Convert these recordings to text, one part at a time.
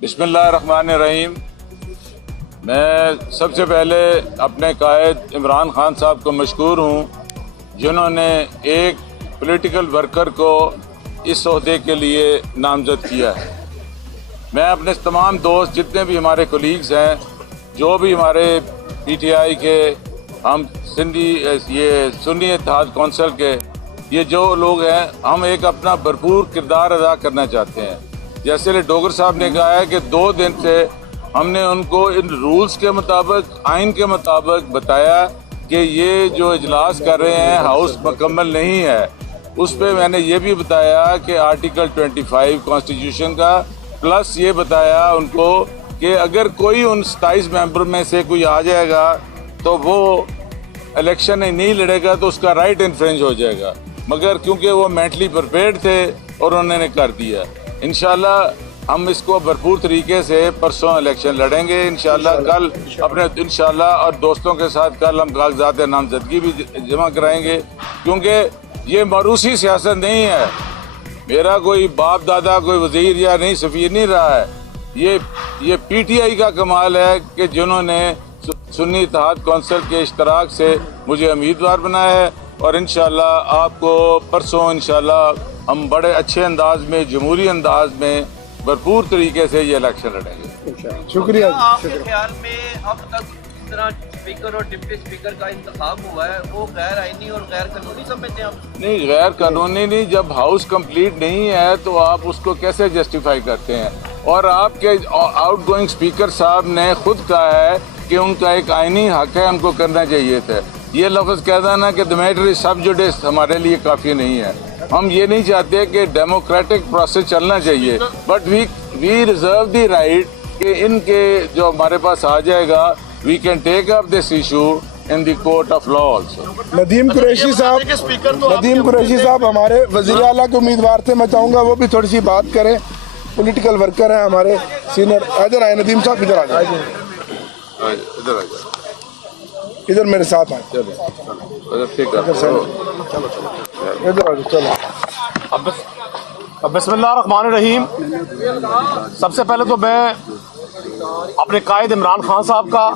बिस्मिल्लाहिर्रहमानिर्रहीम। मैं सबसे पहले अपने कायद इमरान खान साहब को मशकूर हूँ, जिन्होंने एक पॉलिटिकल वर्कर को इस ओहदे के लिए नामजद किया है। मैं अपने तमाम दोस्त जितने भी हमारे कोलीग्स हैं, जो भी हमारे PTI के, हम सिंधी ये सुन्नी इत्तेहाद कौंसिल के ये जो लोग हैं, हम एक अपना भरपूर किरदार अदा करना चाहते हैं। जैसे डोगर साहब ने कहा है कि 2 दिन से हमने उनको इन रूल्स के मुताबिक, आइन के मुताबिक बताया कि ये जो इजलास कर रहे हैं हाउस मुकम्मल नहीं है। उस पर मैंने ये भी बताया कि आर्टिकल 25 कॉन्स्टिट्यूशन का, प्लस ये बताया उनको कि अगर कोई उन 27 मेंबर में से कोई आ जाएगा तो वो इलेक्शन नहीं लड़ेगा तो उसका राइट इन्फ्रिंज हो जाएगा। मगर क्योंकि वो मेंटली प्रिपेयर्ड थे और उन्होंने कर दिया। इंशाल्लाह हम इसको भरपूर तरीके से परसों इलेक्शन लड़ेंगे। इंशाल्लाह कल अपने इंशाल्लाह और दोस्तों के साथ कल हम कागजात नामजदगी भी जमा कराएंगे, क्योंकि ये मरूसी सियासत नहीं है। मेरा कोई बाप दादा कोई वजीर या नहीं सफ़ीर नहीं रहा है। ये PTI का कमाल है कि जिन्होंने सुन्नी इत्तेहाद कौंसिल के इश्तराक से मुझे उम्मीदवार बनाया है। और इंशाल्लाह आपको परसों इंशाल्लाह हम बड़े अच्छे अंदाज में, जमहूरी अंदाज में भरपूर तरीके से ये इलेक्शन लड़ेंगे। शुक्रिया। आपके ख्याल में अब तक जिस तरह स्पीकर और डिप्टी स्पीकर का इंतखाब हुआ है वो गैर आईनी और गैर कानूनी समझते हैं आप? नहीं, गैर कानूनी नहीं। जब हाउस कंप्लीट नहीं है तो आप उसको कैसे जस्टिफाई करते हैं? और आपके आउटगोइंग स्पीकर साहब ने खुद कहा है कि उनका एक आईनी हक है, उनको करना चाहिए था। ये लफ्ज़ कह देना कि द मैटर इज सब जुडिस हमारे लिए काफ़ी नहीं है। हम ये नहीं चाहते कि डेमोक्रेटिक प्रोसेस चलना चाहिए, but we reserve the right कि इनके जो हमारे पास आ जाएगा, we can take up this issue in the court of law also. Nadeem Qureshi साहब हमारे वज़ीर आला के उम्मीदवार थे। मैं चाहूँगा वो भी थोड़ी सी बात करें। पॉलिटिकल वर्कर हैं हमारे सीनियर। इधर आए नदीम साहब, इधर आ जाए, इधर आ जाओ, इधर मेरे साथ आए, चलो इधर आ जाओ, चलो। अब बिस्मिल्लाहिर्रहमानिर्रहीम। सबसे पहले तो मैं अपने कायद इमरान खान साहब का,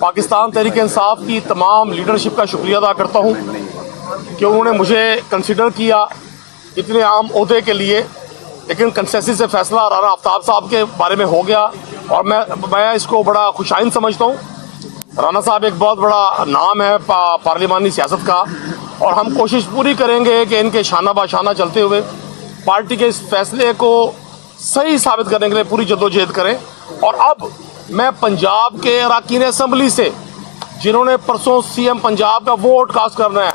पाकिस्तान तहरीक इंसाफ की तमाम लीडरशिप का शुक्रिया अदा करता हूँ कि उन्होंने मुझे कंसिडर किया इतने आम ओहदे के लिए। लेकिन कंसेंसस से फैसला राना आफ्ताब साहब के बारे में हो गया और मैं इसको बड़ा खुशाइन समझता हूँ। राना साहब एक बहुत बड़ा नाम है पार्लिमानी सियासत का, और हम कोशिश पूरी करेंगे कि इनके शाना बाशाना चलते हुए पार्टी के इस फैसले को सही साबित करने के लिए पूरी जद्दोजहद करें। और अब मैं पंजाब के अरकान असम्बली से, जिन्होंने परसों CM पंजाब का वोट कास्ट करना है,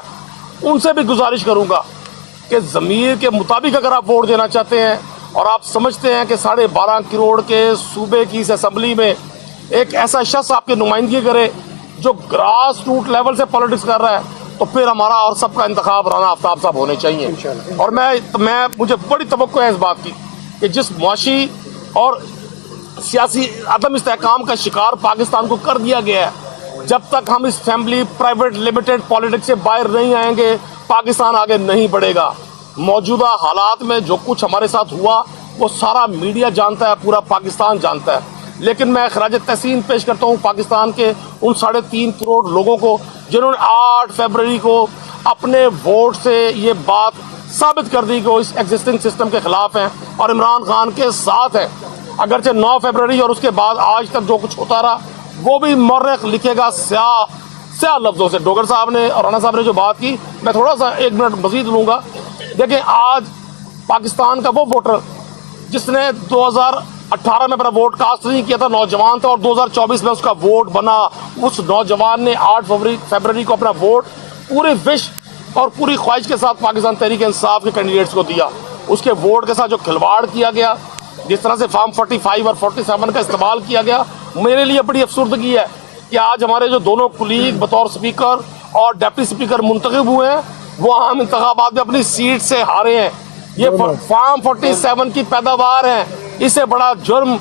उनसे भी गुजारिश करूँगा कि ज़मीर के मुताबिक अगर आप वोट देना चाहते हैं और आप समझते हैं कि 12.5 करोड़ के सूबे की इस असम्बली में एक ऐसा शख्स आपकी नुमाइंदगी करे जो ग्रास रूट लेवल से पॉलिटिक्स कर रहा है, तो फिर हमारा और सबका इंतखाब राना आफ्ताब साहब होने चाहिए। और मुझे बड़ी तवक्को है इस बात की कि जिस मुआशी और सियासी अदम इस्तेहकाम का शिकार पाकिस्तान को कर दिया गया है, जब तक हम इस फैमिली प्राइवेट लिमिटेड पॉलिटिक्स से बाहर नहीं आएंगे, पाकिस्तान आगे नहीं बढ़ेगा। मौजूदा हालात में जो कुछ हमारे साथ हुआ वो सारा मीडिया जानता है, पूरा पाकिस्तान जानता है। लेकिन मैं खराज तहसीन पेश करता हूँ पाकिस्तान के उन 3.5 करोड़ लोगों को जिन्होंने 8 फरवरी को अपने वोट से ये बात साबित कर दी कि वो इस एग्जिस्टिंग सिस्टम के खिलाफ हैं और इमरान खान के साथ हैं। अगरचे 9 फरवरी और उसके बाद आज तक जो कुछ होता रहा वो भी मौरख लिखेगा स्याह लफ्ज़ों से। डोगर साहब ने और राना साहब ने जो बात की, मैं थोड़ा सा 1 मिनट मजीद लूँगा। देखें, आज पाकिस्तान का वो वोटर जिसने 2018 में अपना वोट कास्ट नहीं किया था, नौजवान था, और 2024 में उसका वोट बना, उस नौजवान ने 8 फरवरी को अपना वोट पूरे विश और पूरी ख्वाहिश के साथ पाकिस्तान तहरीक इंसाफ के कैंडिडेट्स को दिया। उसके वोट के साथ जो खिलवाड़ किया गया, जिस तरह से फॉर्म 45 और 47 का इस्तेमाल किया गया, मेरे लिए बड़ी अफसुर्दगी है कि आज हमारे जो दोनों कुलीग बतौर स्पीकर और डिप्टी स्पीकर मुंतखब हुए हैं, वो आम इंतखाबात में अपनी सीट से हारे हैं। ये फॉर्म 47 की पैदावार है। इससे बड़ा जुर्म,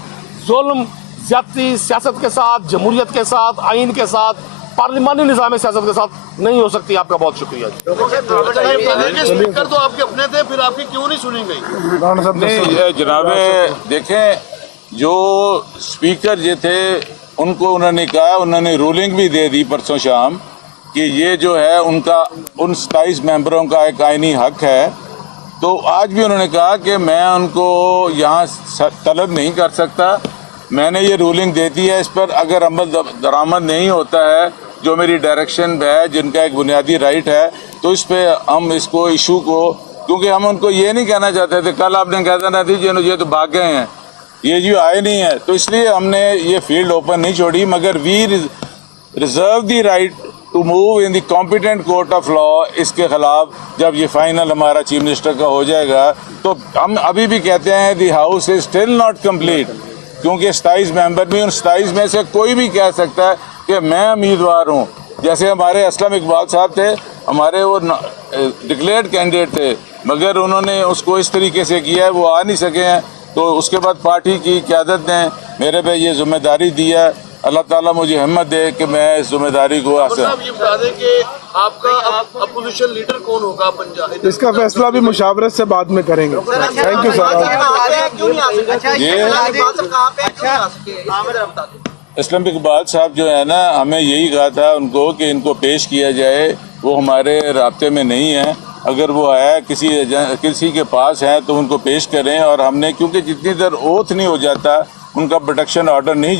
जुल्म, ज्यादती सियासत के साथ, जमहूरियत के साथ, आइन के साथ, पार्लिमानी निज़ाम सियासत के साथ नहीं हो सकती। आपका बहुत शुक्रिया। स्पीकर तो आपके अपने थे, फिर आपकी क्यों नहीं सुनी गई? नहीं जनाब, देखें, جو स्पीकर जो थे उनको उन्होंने कहा, उन्होंने रूलिंग भी दे दी परसों शाम कि ये जो है उनका उन 27 मेंबरों का एक आईनी हक है। तो आज भी उन्होंने कहा कि मैं उनको यहाँ तलब नहीं कर सकता, मैंने ये रूलिंग दे दी है, इस पर अगर अमल दरामद नहीं होता है जो मेरी डायरेक्शन है, जिनका एक बुनियादी राइट है, तो इस पे हम इसको इशू को, क्योंकि हम उनको ये नहीं कहना चाहते थे, कल आपने कहा था ना थी ये तो भाग गए हैं, ये जो आए नहीं है, तो इसलिए हमने ये फील्ड ओपन नहीं छोड़ी, मगर we reserve the right to move in the competent court of law. इसके खिलाफ जब ये फाइनल हमारा चीफ मिनिस्टर का हो जाएगा, तो हम अभी भी कहते हैं the house is still not complete, क्योंकि 27 मेंबर भी, उन 27 में से कोई भी कह सकता है कि मैं उम्मीदवार हूँ। जैसे हमारे असलम इकबाल साहब थे, हमारे वो डिक्लेयर्ड कैंडिडेट थे, मगर उन्होंने उसको इस तरीके से किया है, वो आ नहीं सके हैं। तो उसके बाद पार्टी की क़यादत ने मेरे पे ये जिम्मेदारी दी है। अल्लाह ताला मुझे हिम्मत दे कि मैं इस जिम्मेदारी को हासिल। साहब ये बता दें कि आपका अपोजिशन लीडर कौन होगा पंजाब? इसका फैसला भी मुशावरत से बाद में करेंगे। Thank you sir. Aslam Iqbal साहब जो है ना, हमें यही कहा था उनको कि इनको पेश किया जाए, वो हमारे राब्ते में नहीं है। अगर वो आया किसी के पास है तो उनको पेश करें, और हमने क्योंकि जितनी देर ओथ नहीं हो जाता उनका प्रोटेक्शन ऑर्डर नहीं